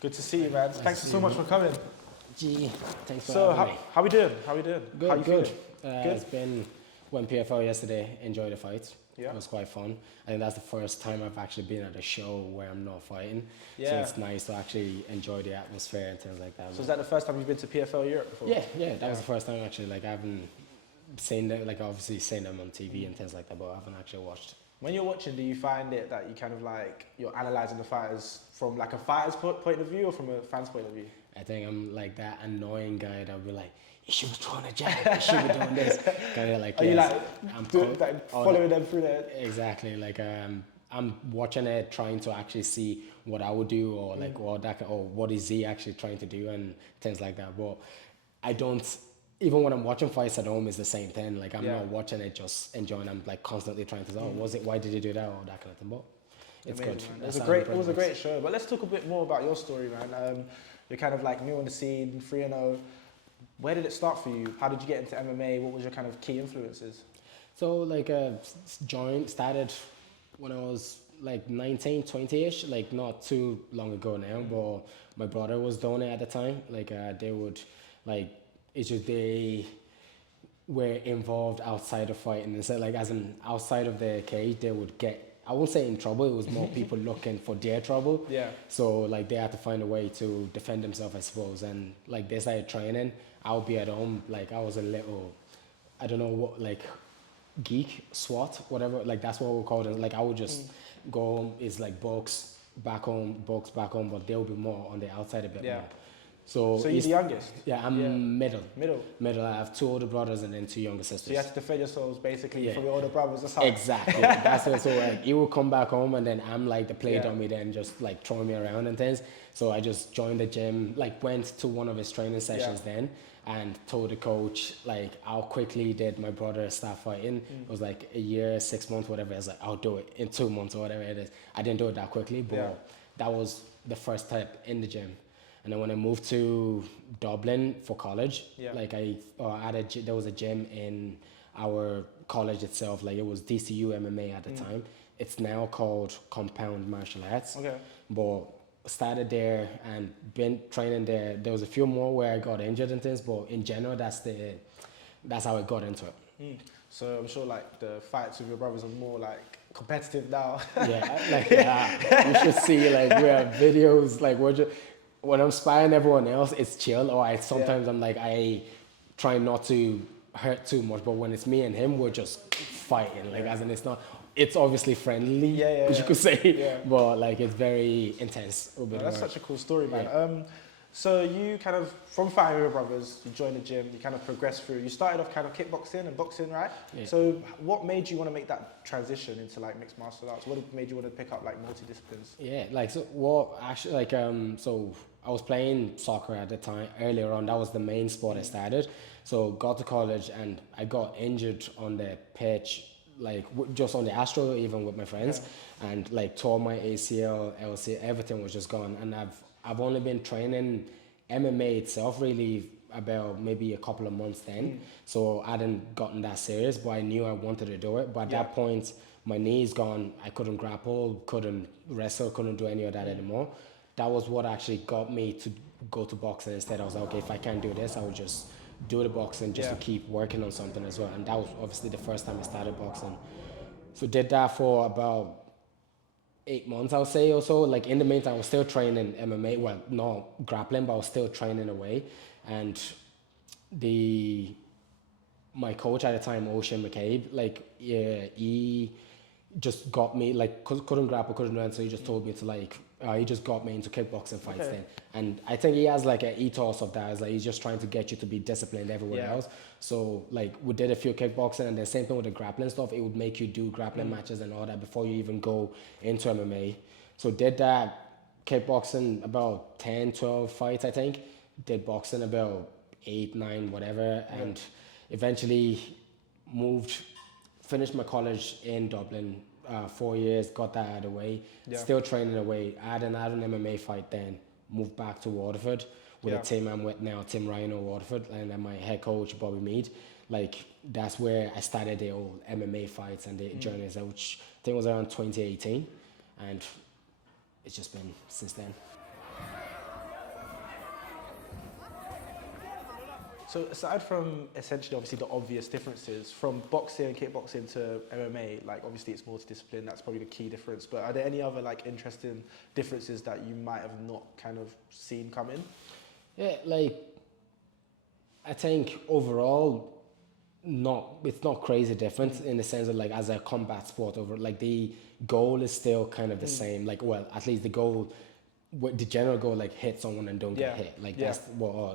Good to see you, man. Thanks so much for coming. Gee, thanks for So, having me. how we doing? How we doing? Good, how you good. feeling? Good? It's been, went PFL yesterday, enjoyed the fight. Yeah. It was quite fun. I think that's the first time I've actually been at a show where I'm not fighting. So Yeah. it's nice to actually enjoy the atmosphere and things like that. So is that the first time you've been to PFL Europe before? Yeah, that was the first time actually. Like I haven't seen them, like obviously seen them on TV and things like that, but I haven't actually watched. When you're watching, do you find it that you kind of like, you're analysing the fighters from like a fighter's point of view or from a fan's point of view? I think I'm like that annoying guy that'll be like, you should be throwing a jab, you should be doing this. Kind of like, Are yes, you like following them through that? Exactly, like I'm watching it, trying to actually see what I would do or like what is he actually trying to do and things like that. But I don't, even when I'm watching fights at home, it's the same thing. Like I'm not watching it just enjoying. I'm like constantly trying to say, why did you do that or that kind of thing. But it's Amazing, good. man. It was a great show. But let's talk a bit more about your story, man. You're kind of like new on the scene, 3-0. Where did it start for you? How did you get into MMA? What was your kind of key influences? So like started when I was like 19, 20-ish, like not too long ago now, but my brother was doing it at the time. Like they would, like, it's just they were involved outside of fighting. And so like as in outside of the cage, they would get, I won't say in trouble, it was more people looking for their trouble. Yeah. So like they had to find a way to defend themselves, I suppose. And like they started training. I would be at home, like I was a little, I don't know what, like geek, SWAT, whatever, like that's what we called it. Like I would just go home, it's like books back home, but they'll be more on the outside a bit more. So you're the youngest? Yeah, I'm middle. Middle. I have 2 older brothers and then 2 younger sisters. So you have to defend yourselves basically from your older brothers. That's how. Exactly. That's it. So like he will come back home and then I'm like the play dummy then just like throwing me around and things. So I just joined the gym, like went to one of his training sessions then and told the coach like how quickly did my brother start fighting. It was like a year, 6 months, whatever. I was like, I'll do it in 2 months or whatever it is. I didn't do it that quickly, but that was the first step in the gym. And then when I moved to Dublin for college, like there was a gym in our college itself, like it was DCU MMA at the time. It's now called Compound Martial Arts. Okay. But started there and been training there. There was a few more where I got injured and things, but in general, that's how I got into it. So I'm sure like the fights with your brothers are more like competitive now. You should see like we have videos like when I'm sparring everyone else, it's chill. Or sometimes I'm like, I try not to hurt too much, but when it's me and him, we're just fighting. Like as in it's obviously friendly, you could say, but like it's very intense. That's such a cool story, man. So you kind of, from fighting with your brothers, you joined the gym, you kind of progressed through. You started off kind of kickboxing and boxing, right? Yeah. So what made you want to make that transition into like mixed martial arts? What made you want to pick up like multi-disciplines? Yeah, like so what actually like so I was playing soccer at the time earlier on. That was the main sport I started. So got to college and I got injured on the pitch, like just on the Astro, even with my friends, and like tore my ACL, LC, everything was just gone. And I've only been training MMA itself really about maybe a couple of months then. So I hadn't gotten that serious, but I knew I wanted to do it. But at that point, my knee's gone. I couldn't grapple, couldn't wrestle, couldn't do any of that anymore. That was what actually got me to go to boxing instead. I was like, okay, if I can't do this, I would just do the boxing just to keep working on something as well. And that was obviously the first time I started boxing. So did that for about 8 months, I would say, or so. Like in the meantime, I was still training MMA. Well, not grappling, but I was still training away. And my coach at the time, Ocean McCabe, like he just got me like couldn't grapple, couldn't run, so he just told me to like he just got me into kickboxing fights then. And I think he has like an ethos of that. It's like he's just trying to get you to be disciplined everywhere else. So like we did a few kickboxing and the same thing with the grappling stuff. It would make you do grappling matches and all that before you even go into MMA. So did that kickboxing about 10, 12 fights, I think. Did boxing about 8, 9, whatever. And eventually finished my college in Dublin, 4 years, got that out of the way, still training away, had an MMA fight then, moved back to Waterford with a team I'm with now, Tim Ryan of Waterford, and then my head coach, Bobby Mead. Like, that's where I started the old MMA fights and the journeys, which I think was around 2018, and it's just been since then. So aside from essentially, obviously, the obvious differences from boxing and kickboxing to MMA, like obviously it's multi-discipline, that's probably the key difference. But are there any other like interesting differences that you might have not kind of seen come in? Yeah, like I think overall, it's not crazy different in the sense of like as a combat sport over like the goal is still kind of the same. Like well, at least the goal, the general goal, like hit someone and don't get hit. Like that's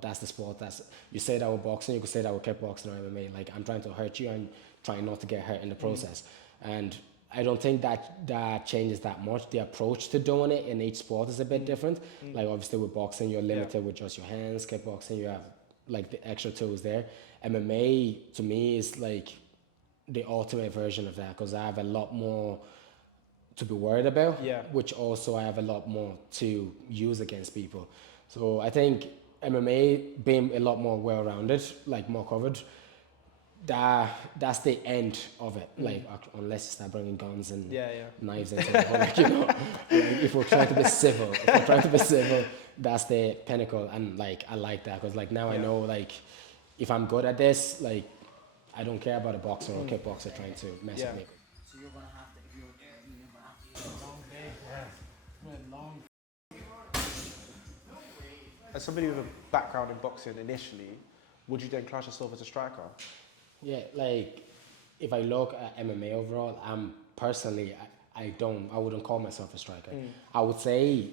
that's the sport. That's you say that with boxing, you could say that with kickboxing or MMA. Like I'm trying to hurt you and trying not to get hurt in the process. And I don't think that changes that much. The approach to doing it in each sport is a bit different. Like obviously with boxing, you're limited with just your hands. Kickboxing, you have like the extra tools there. MMA to me is like the ultimate version of that because I have a lot more to be worried about, which also I have a lot more to use against people. So I think MMA being a lot more well-rounded, like more covered, that's the end of it. Like unless you start bringing guns and knives into it, but like, you know, like, if we're trying to be civil, that's the pinnacle. And like I like that because like now I know like if I'm good at this, like I don't care about a boxer or a kickboxer trying to mess with me. So you're gonna have to, you're gonna have to eat a long day. Long. As somebody with a background in boxing initially, would you then class yourself as a striker? Yeah, like if I look at MMA overall, I'm personally I wouldn't call myself a striker. I would say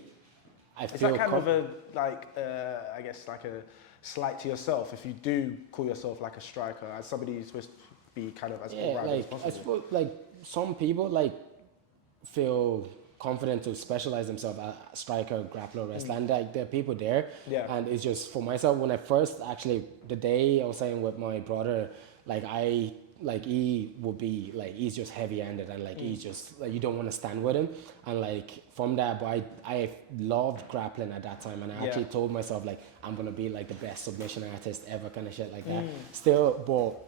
I Is feel that kind of a like I guess like a slight to yourself if you do call yourself like a striker as somebody who's supposed to be kind of as all-rounded as possible? I suppose like some people like feel confident to specialize themselves as striker, grappler, wrestler, and like there are people there. And it's just for myself when I first actually the day I was saying with my brother, like he would be like he's just heavy-handed and like he's just like you don't want to stand with him and like from that, but I loved grappling at that time and I actually told myself like I'm gonna be like the best submission artist ever, kind of shit like that. Still, but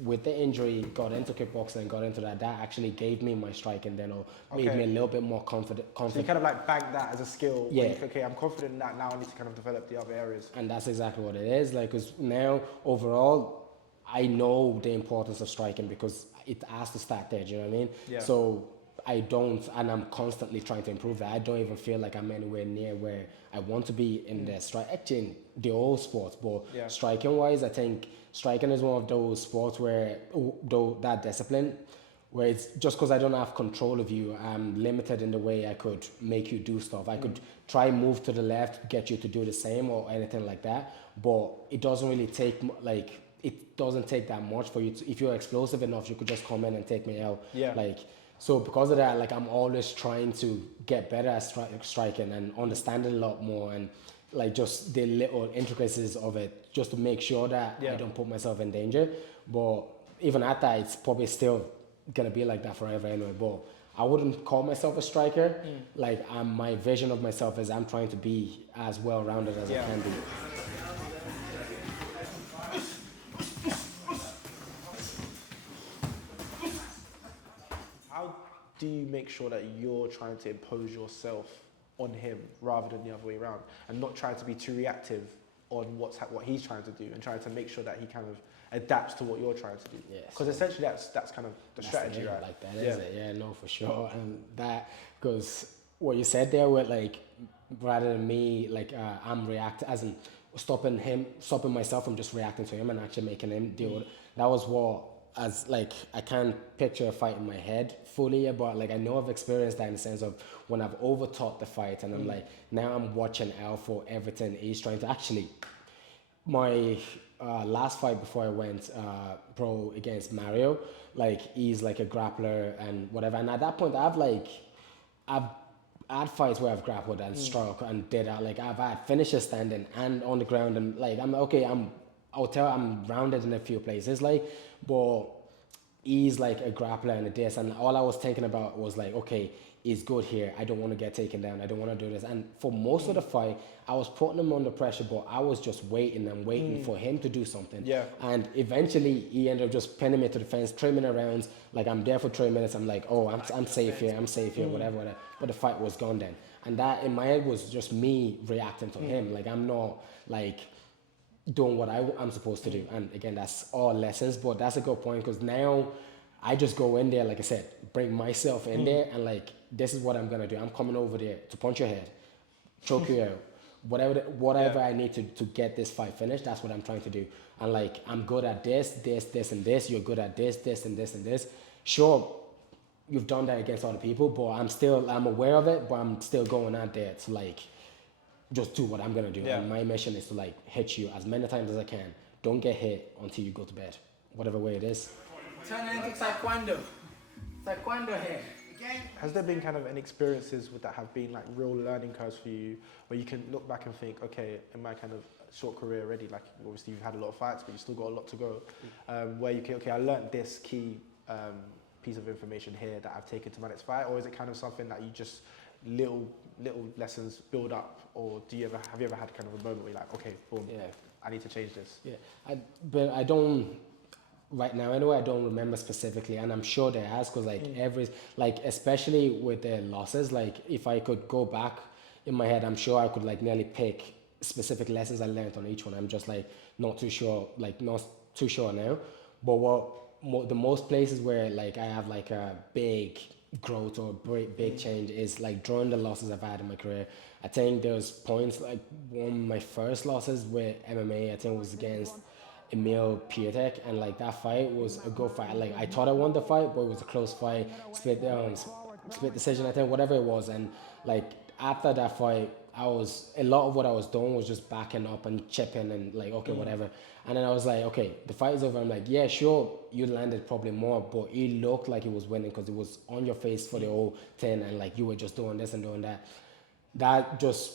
with the injury, got into kickboxing and got into that actually gave me my striking then or made me a little bit more confident. So you kind of like bagged that as a skill. Yeah. Okay, I'm confident in that now. I need to kind of develop the other areas. And that's exactly what it is. Like, because now overall, I know the importance of striking because it has to start there. Do you know what I mean? Yeah. So I don't, and I'm constantly trying to improve that. I don't even feel like I'm anywhere near where I want to be in the strike. Actually, in the old sports, but striking wise, I think striking is one of those sports where that discipline, where it's just because I don't have control of you, I'm limited in the way I could make you do stuff. I could try move to the left, get you to do the same or anything like that, but it doesn't really take like. It doesn't take that much for you to, if you're explosive enough, you could just come in and take me out. Yeah. Like, so because of that, like I'm always trying to get better at striking and understand it a lot more and like just the little intricacies of it just to make sure that I don't put myself in danger. But even at that, it's probably still gonna be like that forever anyway. But I wouldn't call myself a striker. Like my vision of myself is I'm trying to be as well-rounded as I can be. How do you make sure that you're trying to impose yourself on him rather than the other way around and not trying to be too reactive on what he's trying to do and trying to make sure that he kind of adapts to what you're trying to do? Because essentially that's kind of the strategy, right? Like that is it. Yeah, no, for sure. And that goes what you said there with like rather than me like I'm reacting as in stopping myself from just reacting to him and actually making him deal with it. That was what as like I can't picture a fight in my head fully, but like I know I've experienced that in the sense of when I've overthought the fight and I'm like now I'm watching out for everything he's trying to actually. My last fight before I went pro against Mario, like he's like a grappler and whatever, and at that point I've had fights where I've grappled and struck and did that. Like I've had finishes standing and on the ground and like I'm rounded in a few places, like, but he's like a grappler and a this, and all I was thinking about was like, okay, he's good here. I don't want to get taken down. I don't want to do this. And for most of the fight, I was putting him under pressure, but I was just waiting for him to do something. Yeah. And eventually, he ended up just pinning me to the fence, 3 minute rounds. Like I'm there for 3 minutes. I'm like, oh, I'm safe here. Whatever. But the fight was gone then. And that in my head was just me reacting to him. Like I'm not like doing what I'm supposed to do. And again, that's all lessons, but that's a good point because now I just go in there, like I said, bring myself in there and like, this is what I'm going to do. I'm coming over there to punch your head, choke you out, whatever I need to get this fight finished. That's what I'm trying to do. And like, I'm good at this, and this. You're good at this, and this, and this. Sure, you've done that against other people, but I'm aware of it, but I'm still going out there to like, just do what I'm going to do. And my mission is to like hit you as many times as I can. Don't get hit until you go to bed, whatever way it is. Turn it into taekwondo. Taekwondo here. Has there been kind of any experiences that have been like real learning curves for you where you can look back and think, okay, in my kind of short career already, like obviously you've had a lot of fights, but you still got a lot to go, where you can, okay, I learned this key piece of information here that I've taken to my next fight, or is it kind of something that you just little lessons build up, or have you ever had kind of a moment where you're like, okay, boom, I need to change this? Yeah, but I don't. Right now, anyway, I don't remember specifically, and I'm sure there has, because like especially with the losses, like if I could go back in my head, I'm sure I could like nearly pick specific lessons I learned on each one. I'm just like not too sure now. But the most places where like I have like a big growth or big change is like during the losses I've had in my career. I think there's points like one of my first losses with MMA, I think was against Emil, Piatek, and like that fight was a good fight. Like I thought I won the fight, but it was a close fight, split decision, I think, whatever it was. And like after that fight, a lot of what I was doing was just backing up and chipping and like, okay, whatever. And then I was like, okay, the fight is over. I'm like, yeah, sure, you landed probably more, but it looked like it was winning because it was on your face for the whole thing, and like you were just doing this and doing that. That just,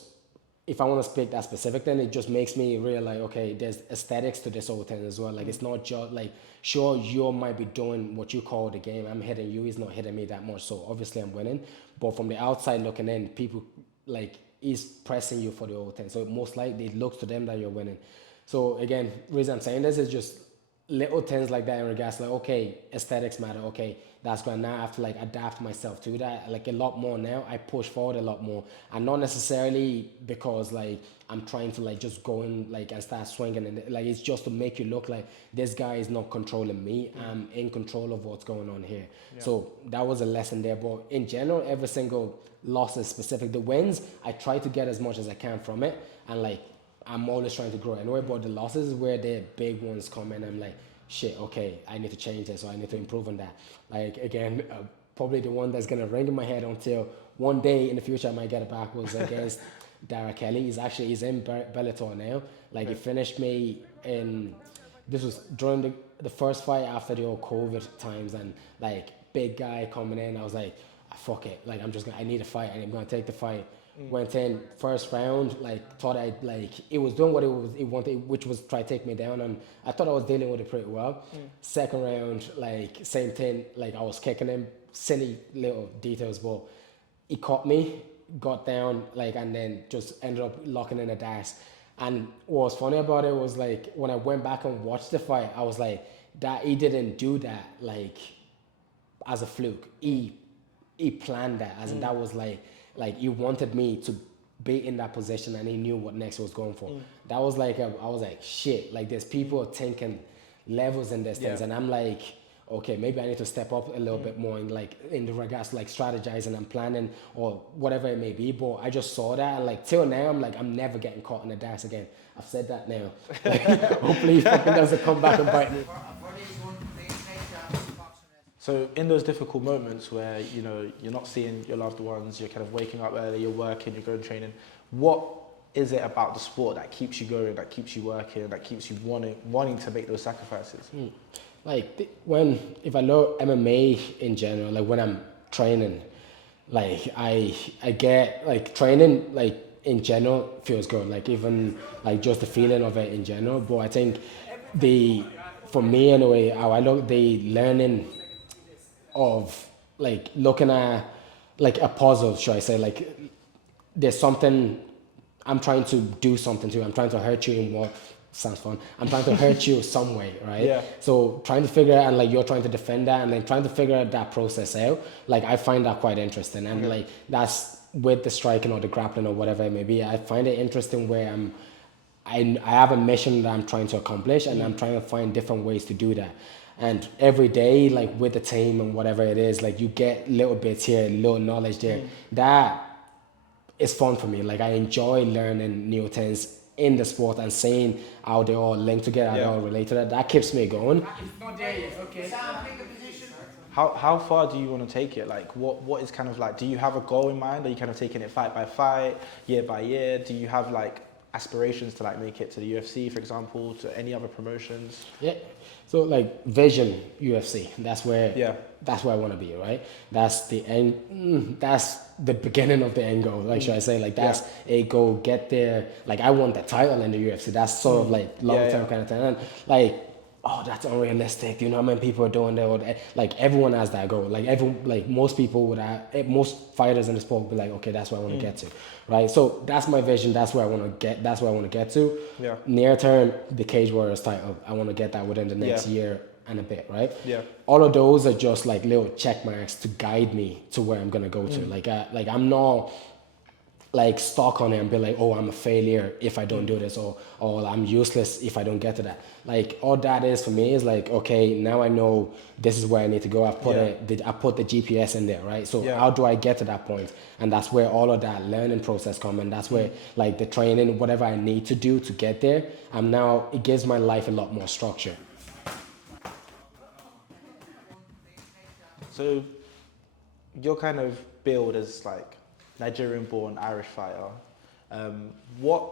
if I want to speak that specific, then it just makes me realize, okay, there's aesthetics to this whole thing as well. Like it's not just like, sure, you might be doing what you call the game. I'm hitting you, he's not hitting me that much. So obviously I'm winning. But from the outside looking in, people like, he's pressing you for the whole thing. So most likely it looks to them that you're winning. So again, the reason I'm saying this is just little things like that in regards to like, okay, aesthetics matter. Okay, that's going now I have to like adapt myself to that like a lot more now. I push forward a lot more, and not necessarily because like I'm trying to like just go in like and start swinging, and like it's just to make you look like this guy is not controlling me. I'm in control of what's going on here. So that was a lesson there. But in general, every single loss is specific. The wins, I try to get as much as I can from it, and like I'm always trying to grow anyway. But the losses is where the big ones come in. I'm like, shit, okay, I need to change this, or I need to improve on that. Like again, probably the one that's gonna ring in my head until one day in the future I might get it back was against Darragh. He's in Bellator now. Like he finished me in, this was during the first fight after the old COVID times, and like big guy coming in. I was like, fuck it, like I need a fight, and I'm gonna take the fight. Went in first round, like thought it was doing what it wanted, which was try to take me down, and I thought I was dealing with it pretty well. Second round, like same thing, like I was kicking him, silly little details, but he caught me, got down, like, and then just ended up locking in a dash. And what was funny about it was like when I went back and watched the fight, I was like, that he didn't do that like as a fluke. He planned that, as in that was like he wanted me to be in that position, and he knew what next was going for. That was like, I was like, shit, like there's people thinking levels in this things, and I'm like, okay, maybe I need to step up a little bit more in like in the regards to like strategizing and planning or whatever it may be. But I just saw that, and like till now I'm like, I'm never getting caught in the dash again. I've said that now. Like, hopefully he fucking doesn't come back and bite me. So in those difficult moments where, you know, you're not seeing your loved ones, you're kind of waking up early, you're working, you're going training, what is it about the sport that keeps you going, that keeps you working, that keeps you wanting to make those sacrifices? Like if I look MMA in general, like when I'm training, like I get like training like in general feels good, like even like just the feeling of it in general. But I think for me anyway, how I look, the learning of like looking at like a puzzle, should I say, like there's something I'm trying to do something to, I'm trying to hurt you in what sounds fun, I'm trying to hurt you some way, right? Yeah. So trying to figure out, and like you're trying to defend that, and like trying to figure out that process out, like I find that quite interesting. And like that's with the striking or the grappling or whatever it may be, I find it interesting where I have a mission that I'm trying to accomplish, and I'm trying to find different ways to do that. And every day, like with the team and whatever it is, like you get little bits here, little knowledge there. That is fun for me. Like I enjoy learning new things in the sport and seeing how they all link together, how they all relate to that. That keeps me going. It's not there yet, okay. How far do you want to take it? Like what is kind of like, do you have a goal in mind? Are you kind of taking it fight by fight, year by year? Do you have like aspirations to like make it to the UFC, for example, to any other promotions? Yeah. So like vision UFC, that's where I want to be, right? That's the end. That's the beginning of the end goal. Like should I say like that's a goal, get there. Like I want the title in the UFC. That's sort of like long term kind of thing. And like, oh, that's unrealistic. You know how many people are doing that? Or like everyone has that goal. Like everyone, like most people would have, most fighters in the sport would be like, okay, that's what I want to get to, right? So that's my vision. That's where I want to get. That's where I want to get to. Yeah. Near term, the Cage Warriors title. I want to get that within the next year and a bit, right? Yeah. All of those are just like little check marks to guide me to where I'm gonna go to. Like I'm not like stuck on it and be like, oh, I'm a failure if I don't do this, or I'm useless if I don't get to that. Like all that is for me is like, okay, now I know this is where I need to go. I put the GPS in there, right? So how do I get to that point? And that's where all of that learning process comes, and that's where like the training, whatever I need to do to get there, it gives my life a lot more structure. So you're kind of billed as like Nigerian-born Irish fighter. What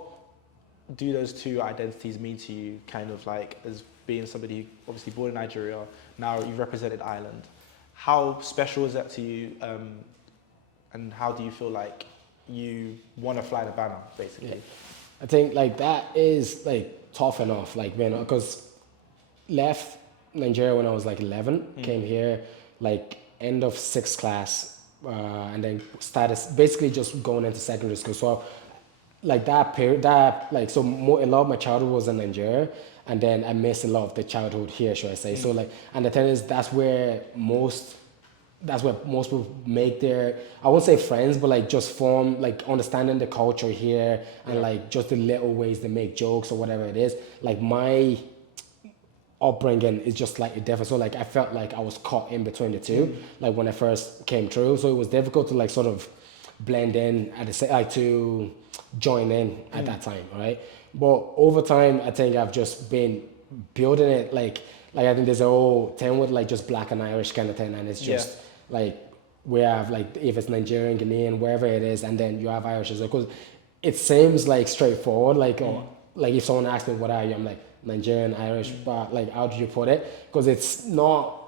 do those two identities mean to you, kind of like as being somebody who obviously born in Nigeria, now you've represented Ireland? How special is that to you, and how do you feel like you want to fly the banner, basically? Yeah. I think like that is like tough enough, like, you know, because left Nigeria when I was like 11, came here like end of 6th class, and then started basically just going into secondary school. So like that period, a lot of my childhood was in Nigeria, and then I missed a lot of the childhood here, should I say. So like, and the thing is, that's where most people make their, I won't say friends, but like just form, like understanding the culture here, and like just the little ways they make jokes or whatever it is. Like my upbringing is just slightly different. So like I felt like I was caught in between the two, like when I first came through. So it was difficult to like sort of blend in at the same, like to join in at that time, right? But over time, I think I've just been building it like I think there's a whole thing with like just black and Irish kind of thing, and it's just like we have like if it's Nigerian, Ghanaian, wherever it is, and then you have Irish as well. Because it seems like straightforward, like like if someone asks me what are you, I'm like Nigerian, Irish, but like how do you put it? Because it's not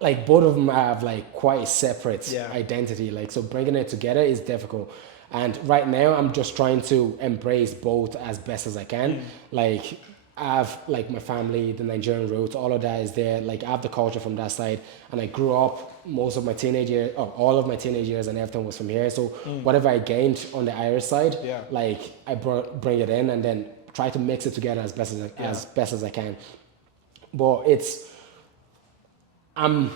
like both of them have like quite a separate identity, like so bringing it together is difficult. And right now I'm just trying to embrace both as best as I can. Like I have like my family, the Nigerian roots, all of that is there. Like I have the culture from that side, and I grew up most of my teenage years, all of my teenage years and everything was from here. So whatever I gained on the Irish side, like I bring it in and then try to mix it together as best as I can. But I'm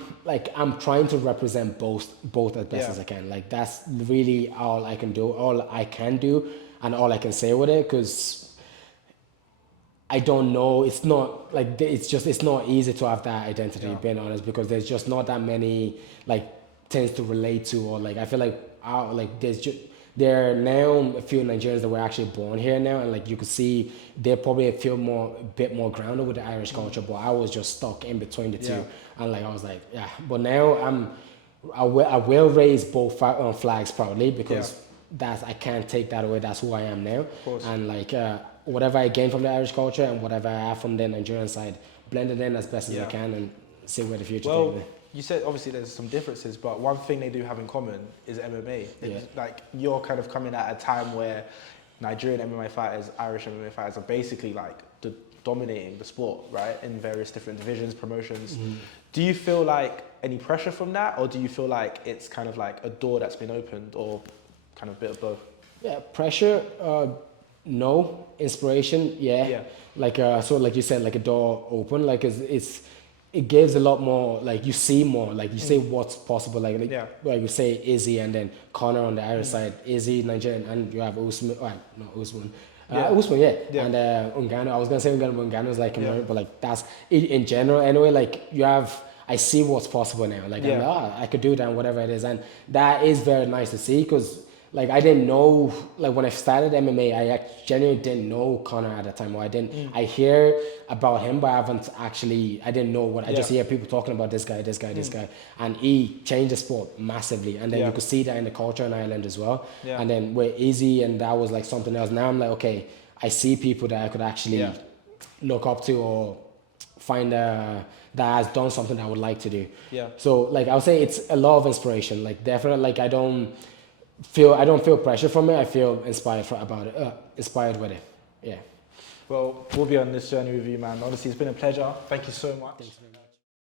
trying to represent both as best as I can. Like that's really all I can do, and all I can say with it, because I don't know. It's not like it's not easy to have that identity, being honest, because there's just not that many like things to relate to, or like I feel like there are now a few Nigerians that were actually born here now, and like you could see they probably feel a bit more grounded with the Irish culture, but I was just stuck in between the two, and like I was like, but now I will raise both flags proudly, because I can't take that away. That's who I am now, and like whatever I gain from the Irish culture and whatever I have from the Nigerian side, blend it in as best as I can and see where the future takes me. You said obviously there's some differences, but one thing they do have in common is MMA. Like you're kind of coming at a time where Nigerian MMA fighters, Irish MMA fighters are basically like dominating the sport, right? In various different divisions, promotions. Do you feel like any pressure from that, or do you feel like it's kind of like a door that's been opened, or kind of a bit of both? Yeah, pressure, no. Inspiration, yeah. Like so like you said, like a door open, like it's it gives a lot more, like you see more, like you see what's possible, like you say Izzy and then Connor on the Irish side, Izzy, Nigerian, and you have Usman, not Usman. Usman, and Ungano. I was gonna say Ungano, but Ungano is like American, but like that's in general anyway. Like you have, I see what's possible now. Like I could do that, and whatever it is, and that is very nice to see because. Like I didn't know, like when I started MMA, I genuinely didn't know Connor at the time. Or I hear about him, but I didn't know what, I just hear people talking about this guy. And he changed the sport massively. And then you could see that in the culture in Ireland as well. Yeah. And then with Izzy, and that was like something else. Now I'm like, okay, I see people that I could actually look up to or find that has done something I would like to do. Yeah. So like I would say it's a lot of inspiration. Like definitely, like I don't feel pressure from it. I feel inspired inspired with it. Yeah. Well, we'll be on this journey with you, man. Honestly, it's been a pleasure. Thank you so much.